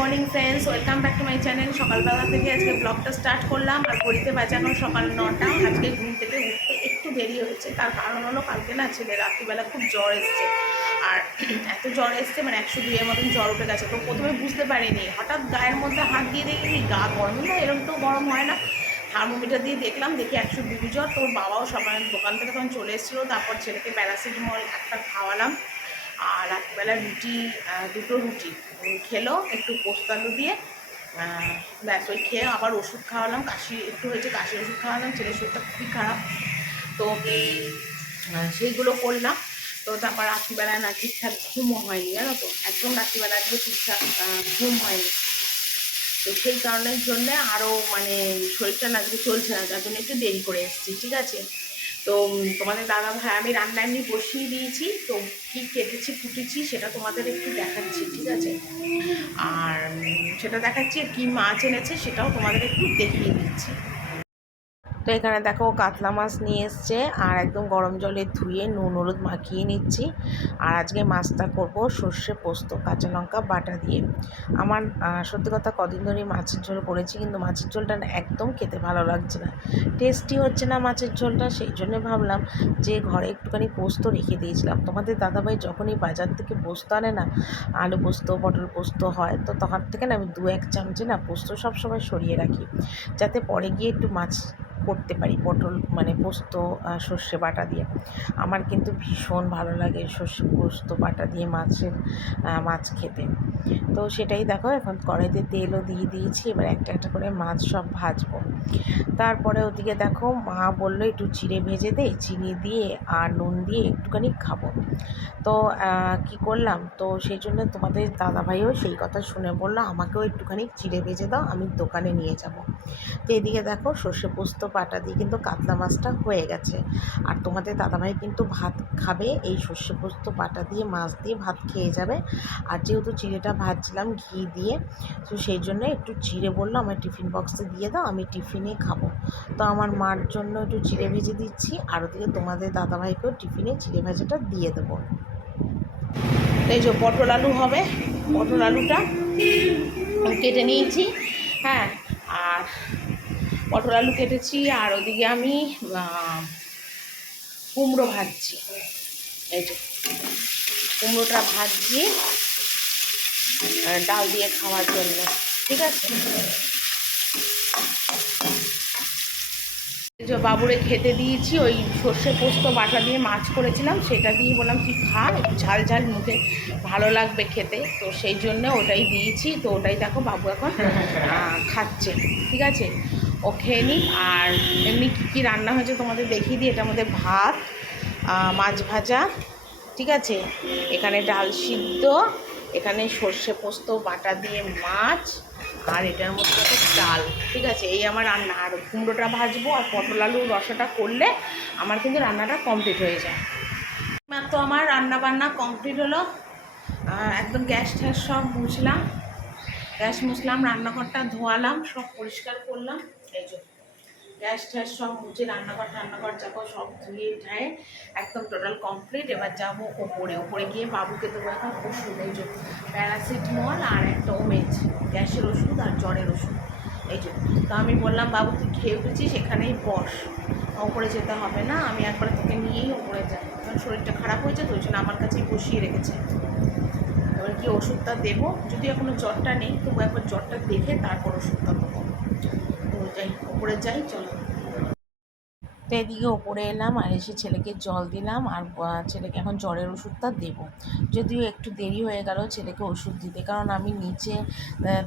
Morning friends welcome back to my channel সকালবেলা থেকে আজকে ব্লগটা স্টার্ট করলাম আর ঘড়িতে বাজানো সকাল নটা। আজকে ঘুম থেকে উঠতে একটু দেরি হয়েছে। তার কারণ হলো কালকে না ছেলে রাত্রিবেলা খুব জ্বর এসছে। আর এত জ্বর এসছে মানে একশো দুইয়ের মতন জ্বর উঠে গেছে। তো প্রথমে বুঝতে পারিনি। হঠাৎ গায়ের মধ্যে হাত দিয়ে দেখি গা গরম। না, এরকম তো গরম হয় না। থার্মোমিটার দিয়ে দেখলাম, দেখি একশো দুই জ্বর। তোর বাবাও সবাই দোকান থেকে তখন চলে এসেছিল। তারপর ছেলেকে প্যারাসিটামল একটা খাওয়ালাম। আর রাত্রিবেলা রুটি দুটো রুটি। খেলো, একটু পোস্ত আলু দিয়ে। ব্যাস, ওই খেয়ে আবার ওষুধ খাওয়ালাম। কাশি, একটু হয়েছে, কাশির ওষুধ খাওয়ালাম, ছেলের শরীরটা খুবই খারাপ। তো সেইগুলো করলাম। তো তারপর রাত্রিবেলায় না ঠিকঠাক ঘুমও হয়নি, জানো তো? একদম রাত্রিবেলা আজকে ঠিকঠাক ঘুম হয়নি। তো সেই কারণের জন্যে আরও মানে শরীরটা না আজকে চলছে না, তার জন্য একটু দেরি করে এসেছি, ঠিক আছে? তো তোমাদের দাদা ভাই, আমি রান্না এমনি বসিয়ে দিয়েছি। তো কি কেটেছি ফুটেছি সেটা তোমাদের একটু দেখাচ্ছি, ঠিক আছে? আর সেটা দেখাচ্ছি আর কী মাছ এনেছে, সেটাও তোমাদের একটু দেখিয়ে দিচ্ছি। তো এখানে দেখো কাতলা মাছ নিয়ে এসছে আর একদম গরম জলে ধুয়ে নুন, হলুদ মাখিয়ে নিচ্ছি। আর আজকে মাছটা করব সর্ষে পোস্ত, কাঁচা লঙ্কা, বাটা দিয়ে। আমার সত্যি কথা কদিন ধরে মাছের ঝোল করেছি, কিন্তু মাছের ঝোলটা একদম খেতে ভালো লাগছে না। টেস্টি হচ্ছে না মাছের ঝোলটা, সেই জন্য ভাবলাম যে ঘরে একটুখানি পোস্ত রেখে দিয়েছিলাম। তোমাদের দাদাভাই যখনই বাজার থেকে পোস্ত আনে না, আলু পোস্ত, পটল পোস্ত হয়, তো তখন থেকে না আমি দু এক চামচে না পোস্ত সবসময় সরিয়ে রাখি। যাতে পরে গিয়ে একটু মাছ করতে পারি, পটল মানে পোস্ত সর্ষে বাটা দিয়ে। আমার কিন্তু ভীষণ ভালো লাগে সর্ষে পোস্ত, বাটা দিয়ে মাছের মাছ খেতে। তো সেটাই দেখো, এখন কড়াইতে তেলও দিয়ে দিয়েছি, এবার একটা একটা করে মাছ সব ভাজবো। তারপরে ওদিকে দেখো, মা বলল একটু চিড়ে ভেজে দে, চিনি দিয়ে আর নুন দিয়ে একটুখানি খাব। তো কি করলাম? তো সেই জন্য তোমাদের দাদাভাইও সেই কথা শুনে বলল, আমাকেও একটুখানি চিড়ে ভেজে দাও, আমি দোকানে নিয়ে যাব। তো এদিকে দেখো, সর্ষে পোস্ত বাটা দিয়ে কিন্তু কাতলা মাছটা হয়ে গেছে। আর তোমাদের দাদাভাই কিন্তু ভাত খাবে, এই সর্ষে পোস্ত বাটা দিয়ে, মাছ দিয়ে ভাত খেয়ে যাবে। আর যেহেতু চিড়েটা ভাজছিলাম ঘি দিয়ে, তো সেই জন্য একটু চিড়ে বলল আমার টিফিন বক্সে দিয়ে দাও, আমি টিফিনে খাব। তো আমার মার জন্য একটু চিড়ে ভেজে দিচ্ছি, আর ওদিকে তোমাদের দাদাভাইকেও টিফিনে চিড়ে ভাজাটা দিয়ে দেবো। এই যে পটল আলু হবে, পটল আলুটা কেটে নিয়েছি হ্যাঁ। আর পটল আলু কেটেছি, আর ওদিকে আমি কুমড়ো ভাজছি। এই যে, কুমড়োটা ভাজছি ডাল দিয়ে খাওয়ার জন্য, ঠিক আছে? বাবুরে খেতে দিয়েছি, ওই সর্ষে পোস্ত বাটা দিয়ে মাছ করেছিলাম, সেটা দিয়ে বললাম, তুই খা ঝাল ঝাল, মুখে ভালো লাগবে খেতে। তো সেই জন্য ওটাই দিয়েছি। তো ওটাই দেখো বাবু এখন খাচ্ছে, ঠিক আছে? ও খেয়ে নিক। আর এমনি কী কী রান্না হয়েছে তোমাদের দেখিয়ে দিই। এটা মধ্যে ভাত মাছ ভাজা, ঠিক আছে? এখানে ডাল সিদ্ধ, এখানে সর্ষে পোস্ত, বাটা দিয়ে মাছ, আর এটার মধ্যে একটা ডাল, ঠিক আছে? এই আমার রান্না। আর কুমড়োটা ভাজবো আর পটল আলুর রসাটা করলে আমার কিন্তু রান্নাটা কমপ্লিট হয়ে যায়। মাত্র আমার রান্না বান্না কমপ্লিট হলো। একদম গ্যাস ট্যাস সব মুছলাম। গ্যাস মুছলাম, রান্নাঘরটা ধোয়ালাম, সব পরিষ্কার করলাম। এই যে গ্যাস ট্যাস সব মুছে রান্নাঘর রান্নাঘর যাব সব ধুয়ে ঠায়ে একদম টোটাল কমপ্লিট এবার যাব ওপরে। ওপরে গিয়ে বাবুকে দেবো এখন ওষুধ এই জন্য। প্যারাসিটামল আর একটা ওমেজ গ্যাসের ওষুধ আর জ্বরের ওষুধ। এই জন্য তো আমি বললাম, বাবু, তুই খেয়ে উঠেছিস এখানেই বস। ওপরে যেতে হবে না, আমি একবার তোকে নিয়েই ওপরে যাই কারণ শরীরটা খারাপ হয়েছে, তো ওই জন্য আমার কাছেই বসিয়ে রেখেছে। এবার কি ওষুধটা দেবো। যদি এখনও জ্বরটা নেই, তবু একবার জ্বরটা দেখে তারপর ওষুধটা দেবো। ওপরে যাই, চলো। তো এদিকে ওপরে এলাম আর এসে ছেলেকে জল দিলাম আর ছেলেকে এখন জ্বরের ওষুধটা দেব। যদিও একটু দেরি হয়ে গেল ছেলেকে ওষুধ দিতে, কারণ আমি নিচে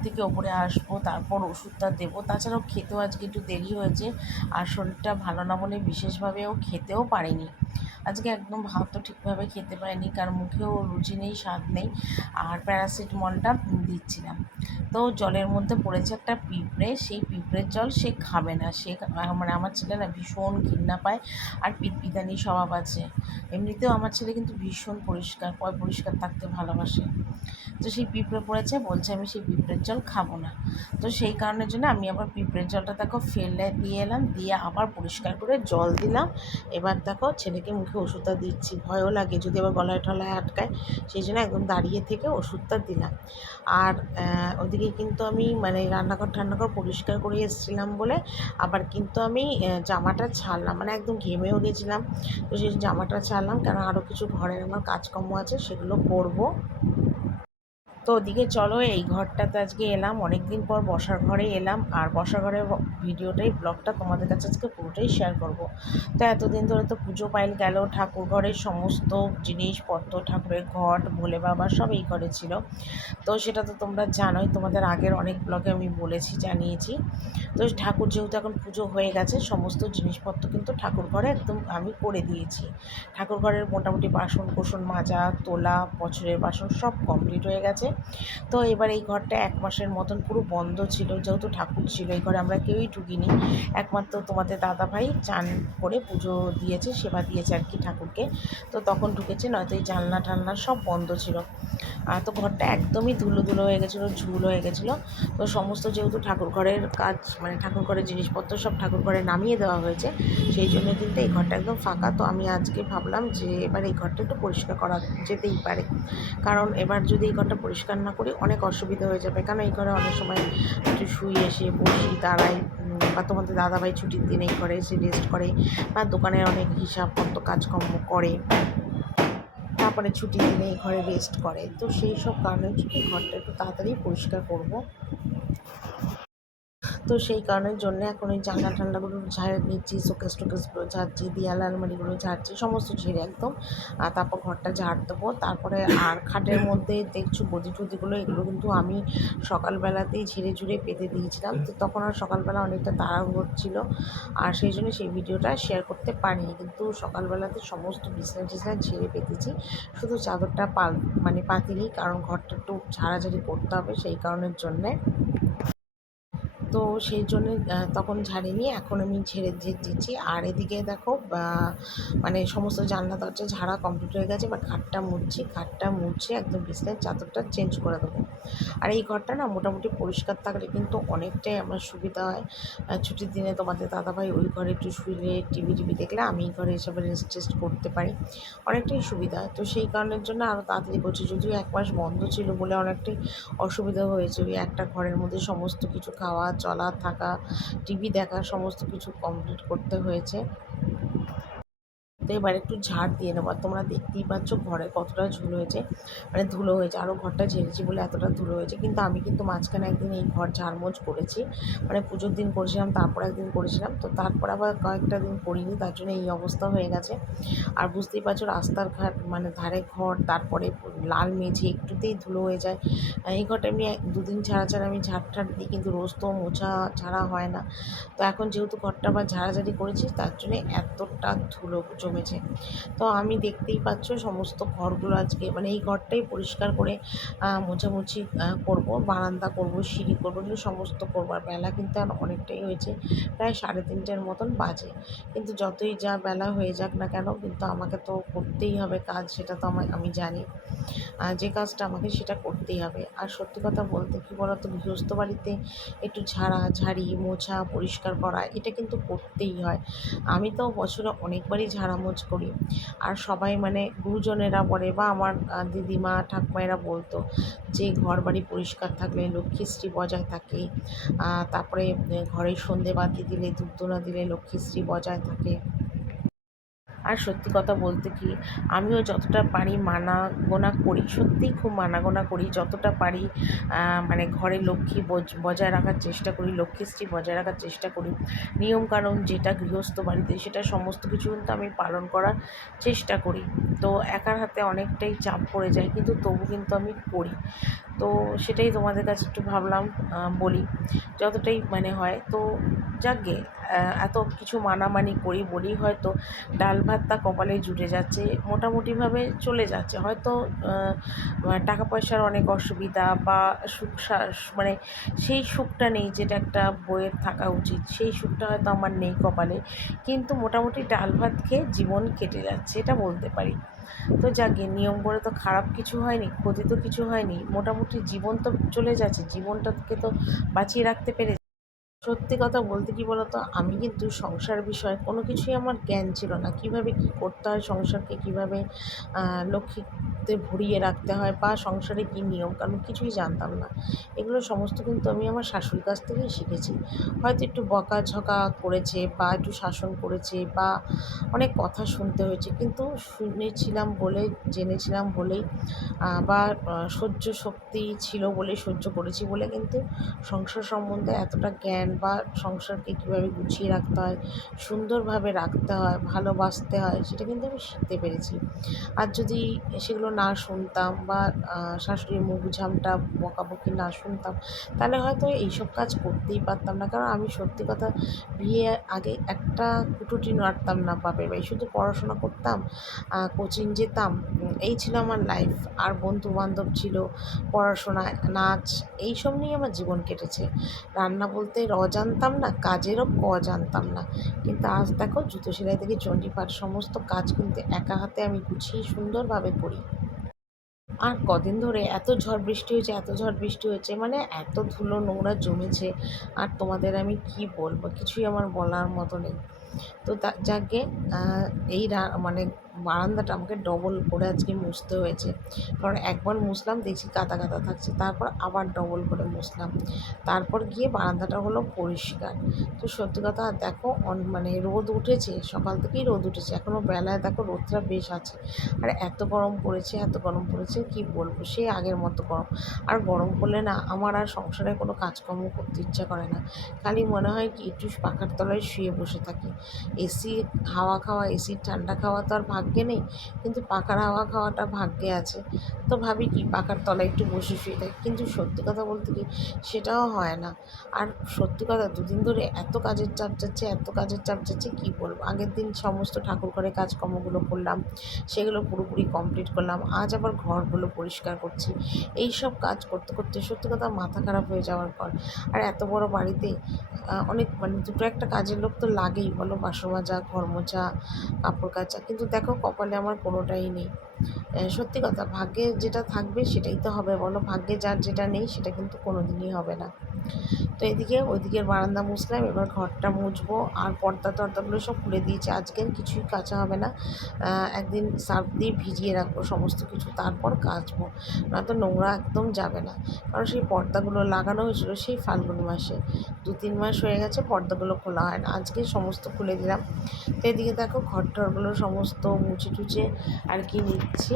থেকে ওপরে আসব, তারপর ওষুধটা দেব। তাছাড়াও খেতেও আজকে একটু দেরি হয়েছে আর শরীরটা ভালো না বলে বিশেষভাবে ও খেতেও পারিনি। আজকে একদম ভাতও ঠিকভাবে খেতে পারিনি, কারণ মুখেও রুচি নেই, স্বাদ নেই, আর প্যারাসিটামলটা দিচ্ছিলাম। তো জলের মধ্যে পড়েছে একটা পিঁপড়ে, সেই পিঁপড়ের জল সে খাবে না। সে মানে আমার ছেলে না ভীষণ ঘৃণা পায়, আর পিতপিতানি স্বভাব আছে। এমনিতেও আমার ছেলে কিন্তু ভীষণ পরিষ্কার, পয় পরিষ্কার থাকতে ভালোবাসে। তো সেই পিঁপড়ে পড়েছে, বলছে আমি সেই পিঁপড়ের জল খাব না। তো সেই কারণের জন্য আমি আবার পিঁপড়ের জলটা দেখো ফেলে দিয়ে এলাম, দিয়ে আবার পরিষ্কার করে জল দিলাম। এবার দেখো ছেলেকে মুখে ওষুধটা দিচ্ছি, ভয়ও লাগে যদি আবার গলায় টলায় আটকায়। সেই জন্য একদম দাঁড়িয়ে থেকে ওষুধটা দিলাম। আর ওদিকে কিন্তু আমি মানে রান্নাঘর ঠান্নাঘর পরিষ্কার করে এসেছিলাম বলে আবার কিন্তু আমি জামাটা ছাড়লাম। মানে একদম ঘেমেও গেছিলাম। তো সেই জামাটা ছাড়লাম। কারণ আরও কিছু ঘরের আমার কাজকর্ম আছে সেগুলো করব। তো ওদিকে চলো, এই ঘরটাতে আজকে এলাম। অনেক দিন পর বসার ঘরে এলাম আর বসার ঘরের ভিডিওটাই, ব্লগটা তোমাদের কাছে আজকে পুরোটাই শেয়ার করব। তো এতদিন ধরে তো পুজো পাইল গেল, ঠাকুর ঘরের সমস্ত জিনিসপত্র, ঠাকুরের ঘট, ভোলে বাবা সব এই ঘরে ছিল। তো সেটা তো তোমরা জানোই, তোমাদের আগের অনেক ব্লগে আমি বলেছি, জানিয়েছি। তো ঠাকুর যেহেতু এখন পুজো হয়ে গেছে, সমস্ত জিনিসপত্র কিন্তু ঠাকুর ঘরে একদম আমি করে দিয়েছি। ঠাকুর ঘরের মোটামুটি বাসন কোসন মাজা, তোলা, বছরের বাসন সব কমপ্লিট হয়ে গেছে। তো এবার এই ঘরটা এক মাসের মতন পুরো বন্ধ ছিল, যেহেতু ঠাকুর ছিল, এই ঘরে আমরা কেউই ঢুকিনি। একমাত্র তোমাদের দাদা ভাই চান করে পুজো দিয়েছে, সেবা দিয়েছে আর কি ঠাকুরকে। তো তখন ঢুকেছে, নয়তো এই জানলা টানলা সব বন্ধ ছিল। আর তো ঘরটা একদমই ধুলো ধুলো হয়ে গেছিল, ঝুল হয়ে গেছিল। তো সমস্ত যেহেতু ঠাকুর ঘরের কাজ মানে ঠাকুর ঘরের জিনিসপত্র সব ঠাকুর ঘরে নামিয়ে দেওয়া হয়েছে, সেই জন্য কিন্তু এই ঘরটা একদম ফাঁকা। তো আমি আজকে ভাবলাম যে এবার এই ঘরটা একটু পরিষ্কার করা যেতেই পারে। কারণ এবার যদি এই ঘরটা পরিষ্কার না করি, অনেক অসুবিধা হয়ে যাবে। কারণ এই ঘরে অনেক সময় একটু শুয়ে এসে বসি দাঁড়াই বা তোমাদের দাদাভাই ছুটির দিনে এই ঘরে এসে রেস্ট করে, বা দোকানের অনেক হিসাবপত্র, কাজকর্ম করে। তারপরে ছুটির দিনে এই ঘরে রেস্ট করে। তো সেই সব কারণে ঘরটা একটু তাড়াতাড়ি পরিষ্কার করব। তো সেই কারণের জন্য এখন ওই জানলা টানলাগুলো ঝাড় নিচ্ছি, শোকেস টোকেসগুলো ঝাড়ছি, দেয়াল আলমারিগুলো ঝাড়ছি, সমস্ত ঝেড়ে একদম। আর তারপর ঘরটা ঝাড় দেবো। তারপরে আর খাটের মধ্যে দেখছ গদি টদিগুলো, এগুলো কিন্তু আমি সকালবেলাতেই ঝেড়ে ঝুড়ে পেতে দিয়েছিলাম। তো তখন আর সকালবেলা অনেকটা তাড়াহুড়ো ছিল। আর সেই জন্য সেই ভিডিওটা শেয়ার করতে পারিনি। কিন্তু সকালবেলাতে সমস্ত বিছনা টিছনা ঝেড়ে পেতেছি। শুধু চাদরটা পাল মানে পাতিনি, কারণ ঘরটা একটু ঝাড়াঝাড়ি করতে হবে সেই কারণের জন্যে। তো সেই জন্যে তখন ঝাড়িনি এখন আমি ঝেড়ে দিচ্ছি। আর এদিকে দেখো মানে সমস্ত জানলা দরজা ঝাড়া কমপ্লিট হয়ে গেছে এবার খাটটা মুছছি খাটটা মুছে একদম বিছনার চাদরটা চেঞ্জ করে দেবো। আর এই ঘরটা না মোটামুটি পরিষ্কার থাকলে কিন্তু অনেকটাই আমার সুবিধা হয়। ছুটির দিনে তোমাদের দাদাভাই ওই ঘরে একটু শুইলে টিভি টিভি দেখলে আমি এই ঘরে হিসাবে রেস্ট টেস্ট করতে পারি। অনেকটাই সুবিধা। তো সেই কারণের জন্য আরও তাড়াতাড়ি করছি যদিও এক মাস বন্ধ ছিল বলে অনেকটাই অসুবিধা হয়েছে। ওই একটা ঘরের মধ্যে সমস্ত কিছু খাওয়া চলা থাকা টিভি দেখা সমস্ত কিছু কমপ্লিট করতে হয়েছে। তো এবার একটু ঝাড় দিয়ে নেব। আর তোমরা দেখতেই পাচ্ছ ঘরে কতটা ঝুলো হয়েছে। মানে ধুলো হয়েছে আরও ঘরটা ঝেড়েছি বলে এতটা ধুলো হয়েছে। কিন্তু আমি কিন্তু মাঝখানে একদিন এই ঘর ঝাড়মোজ করেছি। মানে পুজোর দিন করেছিলাম, তারপর একদিন করেছিলাম। তো তারপর আবার কয়েকটা দিন করিনি, তার জন্য এই অবস্থা হয়ে গেছে। আর বুঝতেই পারছ রাস্তার ঘাট মানে ধারে ঘর, তারপরে লাল মেঝে, একটুতেই ধুলো হয়ে যায়। এই ঘরটা এক- দুদিন ছাড়া ছাড়া আমি ঝাড় ঠাড় দিই, কিন্তু রোজ তো মোছা ছাড়া হয় না। তো এখন যেহেতু ঘরটা আবার ঝাড়াঝাড়ি করেছি, তার জন্য এতটা ধুলো জমেছে। তো আমি দেখতেই পাচ্ছ সমস্ত ঘরগুলো আজকে মানে এই ঘরটাই পরিষ্কার করে মোছামুছি করব, বারান্দা করব, সিঁড়ি করব, এগুলো সমস্ত করব। আর বেলা কিন্তু আর অনেকটাই হয়েছে, প্রায় সাড়ে তিনটের মতন বাজে। কিন্তু যতই যা বেলা হয়ে যাক না কেন, কিন্তু আমাকে তো করতেই হবে কাজ, সেটা তো আমার আমি জানি। যে কাজটা আমাকে সেটা করতেই হবে। আর সত্যি কথা বলতে, কী বলতো, গৃহস্থ বাড়িতে একটু ঝাড়া, ঝাড়ি, মোছা, পরিষ্কার করা, এটা কিন্তু করতেই হয়। আমি তো বছরে অনেকবারই ঝাড়ামোছ করি। আর সবাই মানে গুরুজনেরা বলে বা আমার দিদিমা, ঠাকুমায়েরা বলতো যে ঘর বাড়ি পরিষ্কার থাকলে লক্ষ্মীশ্রী বজায় থাকে। তারপরে ঘরে সন্ধেবাতি দিলে, ধূপধুনা দিলে লক্ষ্মীশ্রী বজায় থাকে। আর সত্যি কথা বলতে কি, আমিও যতটা পারি মানা গোনা করি, সত্যিই খুব মানা গোনা করি। যতটা পারি মানে ঘরে লক্ষ্মী বজ- বজায় রাখার চেষ্টা করি লক্ষ্মীশ্রী বজায় রাখার চেষ্টা করি। নিয়মকানুন যেটা গৃহস্থ বাড়িতে, সেটা সমস্ত কিছু কিন্তু আমি পালন করার চেষ্টা করি। তো একার হাতে অনেকটাই চাপ পড়ে যায়, কিন্তু তবু কিন্তু আমি করি। তো সেটাই তোমাদের কাছে একটু ভাবলাম বলি। যতটাই মানে হয় তো আহ, এত কিছু মানামানি করি বলি হয়তো ডাল ভাতটা কপালে জুটে যাচ্ছে মোটামুটিভাবে চলে যাচ্ছে। হয়তো টাকা পয়সার অনেক অসুবিধা বা সুখ মানে সেই সুখটা নেই যেটা একটা বইয়ের থাকা উচিত সেই সুখটা হয়তো আমার নেই কপালে। কিন্তু মোটামুটি ডাল ভাত খেয়ে জীবন কেটে যাচ্ছে এটা বলতে পারি। তো যাকে নিয়ম করে তো খারাপ কিছু হয়নি, ক্ষতি তো কিছু হয়নি, মোটামুটি জীবন তো চলে যাচ্ছে, জীবনটাকে তো বাঁচিয়ে রাখতে পেরে সত্যি কথা বলতে কি বলতো? আমি কিন্তু সংসার বিষয়ে কোনো কিছুই আমার জ্ঞান ছিল না। কীভাবে কি করতে হয় সংসারকে? কীভাবে লক্ষ্মীতে ভরিয়ে রাখতে হয় বা সংসারে কী নিয়ম কারণ কিছুই জানতাম না। এগুলো সমস্ত কিন্তু আমি আমার শাশুড়ির কাছ থেকেই শিখেছি। হয়তো একটু বকাঝকা করেছে বা একটু শাসন করেছে বা অনেক কথা শুনতে হয়েছে। কিন্তু শুনেছিলাম বলে, জেনেছিলাম বলেই বা সহ্য শক্তি ছিল বলে, সহ্য করেছি বলে কিন্তু সংসার সম্বন্ধে এতটা জ্ঞান বা সংসারকে কীভাবে গুছিয়ে রাখতে হয়, সুন্দরভাবে রাখতে হয়, ভালোবাসতে হয়, সেটা কিন্তু আমি শিখতে পেরেছি। আর যদি সেগুলো না শুনতাম বা শাশুড়ির মুখ ঝামটা, বকাবকি না শুনতাম, তাহলে হয়তো এইসব কাজ করতেই পারতাম না। কারণ আমি সত্যি কথা বিয়ে আগে একটা কুটুটি নাড়তাম না বাপের বাড়ি। শুধু পড়াশোনা করতাম কোচিং যেতাম এই ছিল আমার লাইফ আর বন্ধু বান্ধব ছিল, পড়াশোনা, নাচ, এইসব নিয়ে আমার জীবন কেটেছে। রান্না বলতে র জানতাম না, কাজেরও ক জানতাম না। কিন্তু আজ দেখো, জুতো সেলাই থেকে চণ্ডীপাঠ সমস্ত কাজ কিন্তু একা হাতে আমি গুছিয়ে সুন্দরভাবে করি। আর কদিন ধরে এত ঝড় বৃষ্টি হয়েছে, এত ঝড় বৃষ্টি হয়েছে মানে এত ধুলো নোংরা জমেছে, আর তোমাদের আমি কি বলব? কিছুই আমার বলার মতো নেই। তো যাকে এই মানে বারান্দাটা আমাকে ডবল করে আজকে মুছতে হয়েছে। কারণ একবার মুছলাম, দেখছি কাদা কাদা থাকছে। তারপর আবার ডবল করে মুছলাম। তারপর গিয়ে বারান্দাটা হলো পরিষ্কার। তো সত্যি কথা, দেখো, অন- মানে রোদ উঠেছে, সকাল থেকেই রোদ উঠেছে। এখনও বেলায় দেখো রোদটা বেশ আছে। আর এত গরম পড়েছে, এত গরম পড়েছে, কি বলব? সে আগের মতো গরম। আর গরম পড়লে না, আমার আর সংসারে কোনো কাজকর্ম করতে ইচ্ছা করে না। খালি মনে হয় কি, একটু পাখার তলায় শুয়ে বসে থাকি। এসি হাওয়া খাওয়া এসির ঠান্ডা খাওয়া তো আর ভাগ্যে নেই, কিন্তু পাখার হাওয়া খাওয়াটা ভাগ্যে আছে। তো ভাবি কি, পাখার তলায় একটু বসে শুয়ে থাকি কিন্তু সত্যি কথা বলতে কি, সেটাও হয় না। আর সত্যি কথা, দুদিন ধরে এত কাজের চাপ যাচ্ছে, এত কাজের চাপ যাচ্ছে, কী বলব? আগের দিন সমস্ত ঠাকুর ঘরে কাজকর্মগুলো করলাম, সেগুলো পুরোপুরি কমপ্লিট করলাম, আজ আবার ঘরগুলো পরিষ্কার করছি। এই সব কাজ করতে করতে সত্যি কথা মাথা খারাপ হয়ে যাওয়ার পর, আর এত বড় বাড়িতে অনেক মানে দুটো একটা কাজের লোক তো লাগেই, বলো বাসন মাজা, ঘর মোছা, কাপড় কাচা। কিন্তু দেখো কপালে আমার কোনোটাই নেই। সত্যি কথা, ভাগ্যে যেটা থাকবে সেটাই তো হবে, বলো। ভাগ্যে যার যেটা নেই সেটা কিন্তু কোনো দিনই হবে না। তো এদিকে, ওইদিকের বারান্দা মুছলাম, এবার ঘরটা মুছবো। আর পর্দা টর্দাগুলো সব খুলে দিয়েছি। আজকের কিছুই কাঁচা হবে না। একদিন সার্ফ দিয়ে ভিজিয়ে রাখব সমস্ত কিছু, তারপর কাচবো। নয়তো নোংরা একদম যাবে না। কারণ সেই পর্দাগুলো লাগানো হয়েছিল সেই ফাল্গুন মাসে। দু তিন মাস হয়ে গেছে পর্দাগুলো খোলা হয় না। আজকে সমস্ত খুলে দিলাম। তো এদিকে দেখো ঘর টরগুলো সমস্ত মুছে টুছে আর কি নিচ্ছি।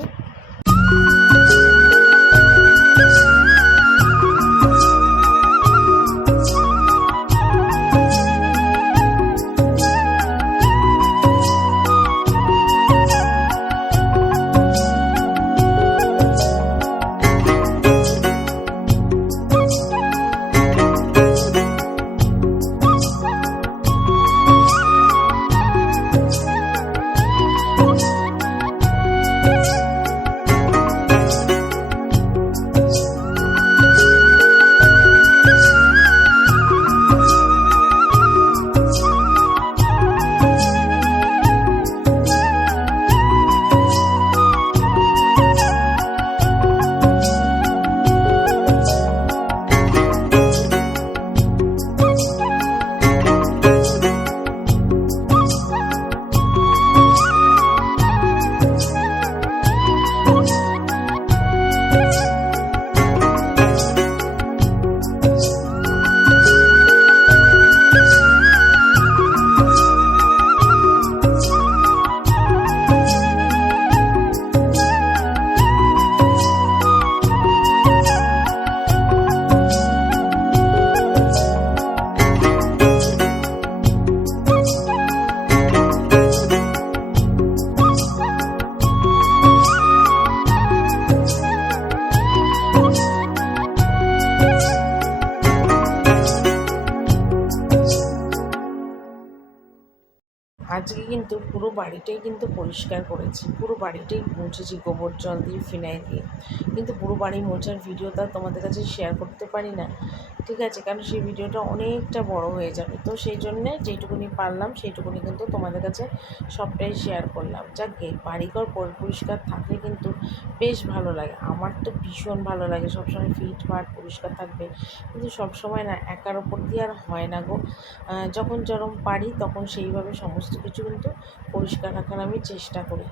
কিন্তু পুরো বাড়িটাই কিন্তু পরিষ্কার করেছি। পুরো বাড়িটাই মুছেছি, গোবর জল দিয়ে, ফিনাইল দিয়ে। কিন্তু পুরো বাড়ি মোছার ভিডিওটা তোমাদের কাছে শেয়ার করতে পারি না। ঠিক আছে? কারণ সেই ভিডিওটা অনেকটা বড় হয়ে যাবে। তো সেই জন্যে যেইটুকুনি পারলাম, সেইটুকুনি কিন্তু তোমাদের কাছে সবটাই শেয়ার করলাম। যাকে বাড়িঘর পরি- পরিষ্কার থাকলে কিন্তু বেশ ভালো লাগে। আমার তো ভীষণ ভালো লাগে। সবসময় ফিট ফাট পরিষ্কার থাকবে। কিন্তু সবসময় না, একার ওপর দিয়ে আর হয় না গো। যখন যেরম পারি তখন সেইভাবে সমস্ত কিছু কিন্তু পরিষ্কার রাখার আমি চেষ্টা করি।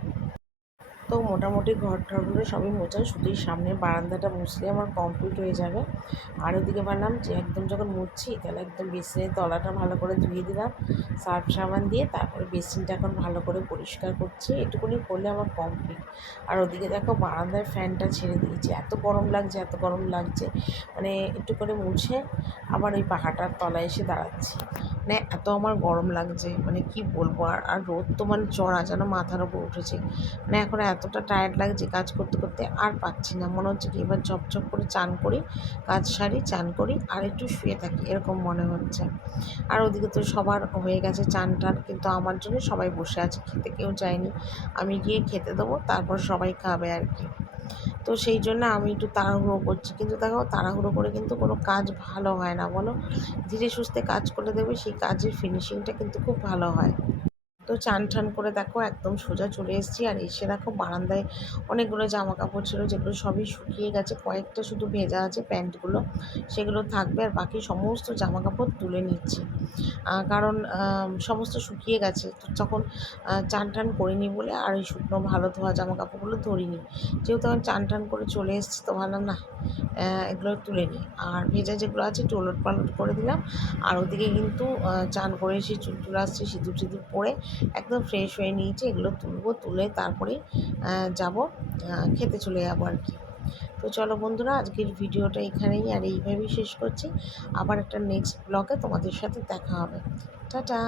তো মোটামুটি ঘর টরগুলো সবই মোছা শুধুই সামনে বারান্দাটা মুছলে আমার কমপ্লিট হয়ে যাবে। আর ওদিকে ভাবলাম যে একদম যখন মুছছি, তাহলে একদম বেসিনের তলাটা ভালো করে ধুয়ে দিলাম, সার্ফ সাবান দিয়ে তারপরে বেসিনটা এখন ভালো করে পরিষ্কার করছি এটুকুনি করলে আমার কমপ্লিট আর ওদিকে দেখো বারান্দার ফ্যানটা ছেড়ে দিয়েছি, এত গরম লাগছে, এত গরম লাগছে মানে একটু করে মুছে আবার ওই পাখাটার তলায় এসে দাঁড়াচ্ছি। মানে এত আমার গরম লাগছে মানে কি বলব? আর আর রোদ তো মানে চড়া যেন মাথার ওপর উঠেছে। মানে এখন এতটা টায়ার্ড লাগছে কাজ করতে করতে আর পাচ্ছি না। মনে হচ্ছে কি এবার ঝপঝপ করে চান করি, কাজ সারি, চান করি আর একটু শুয়ে থাকি, এরকম মনে হচ্ছে। আর ওদিকে তো সবার হয়ে গেছে চান টান, কিন্তু আমার জন্য সবাই বসে আছে, খেতে কেউ যায়নি। আমি গিয়ে খেতে দেবো, তারপর সবাই খাবে আর কি। তো সেই জন্য আমি একটু তাড়াহুড়ো করছি। কিন্তু দেখো, তাড়াহুড়ো করে কিন্তু কোনো কাজ ভালো হয় না, বলো? ধীরে সুস্থে কাজ করে দেখবে সেই কাজের ফিনিশিংটা কিন্তু খুব ভালো হয়। তো চান টান করে দেখো একদম সোজা চলে এসেছি। আর এসে দেখো বারান্দায় অনেকগুলো জামা কাপড় ছিল, যেগুলো সবই শুকিয়ে গেছে। কয়েকটা শুধু ভেজা আছে প্যান্টগুলো, সেগুলো থাকবে। আর বাকি সমস্ত জামা কাপড় তুলে নিচ্ছি। কারণ সমস্ত শুকিয়ে গেছে। তো তখন চান টান করিনি বলে আর ওই শুকনো ভালো ধোয়া জামা কাপড়গুলো ধরিনি। যেহেতু আমি চান টান করে চলে এসেছি, তো ভাবলাম না এগুলো তুলে নিই। আর ভেজা যেগুলো আছে একটু ওলট পালট করে দিলাম। আর ওদিকে কিন্তু চান করে এসে চুল টুল আসছে, সিঁদুর সিঁদুর পরে একদম ফ্রেশ হয়ে নিয়েছি, এগুলো তুলবো, তুলে তারপরে যাব খেতে চলে যাব আর কি। তো চলো বন্ধুরা, আজকের ভিডিওটা এখানেই, আর এইভাবেই শেষ করছি। আবার একটা নেক্সট ব্লগে তোমাদের সাথে দেখা হবে। টাটা!